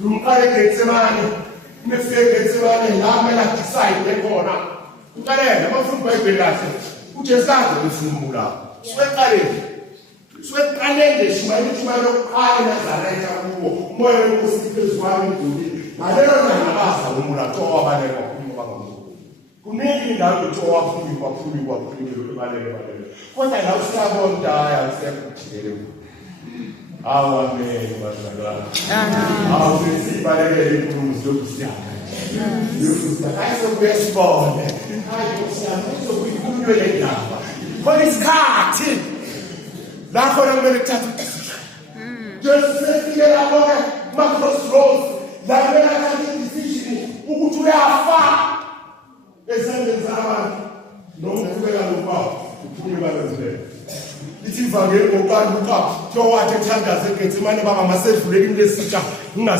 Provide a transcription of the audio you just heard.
Lumqale Getsemane, nefike Getsemane la kumele decide ekhona. Uqalela mawufunda iBhayibheli kahle. UJesu kaze efumula. Siqaleni. Siqaleni shumayela lokuqala eNazaretha kuwo. Umoya weNkosi phezulu induli. Ngalelo langa basa umula thowa baleka kuphuma bangamuntu. Kuningi indawo thowa baphumi ebaleke. Kodwa la usiyabona daya usiyakujikele. Amen bazalwane. Awu sibalekele inkulumo zokusiyana. Ayizokuyesibone. Ayizosiyana izokuyikhulunywe le ndaba. Khona isikhathi la khona kumele kuthathe decision. Jesu sefike lapho ke ma-crossroads la kumele athathe decision ukuthi uyafa esandleni zabantu noma uqhubeka nokubawo uphume balenzele. Ithi ivangeli ngokuqala uqapha kuthiwa wathi ethandaza eGetsemane baba masedlulekini lesitsha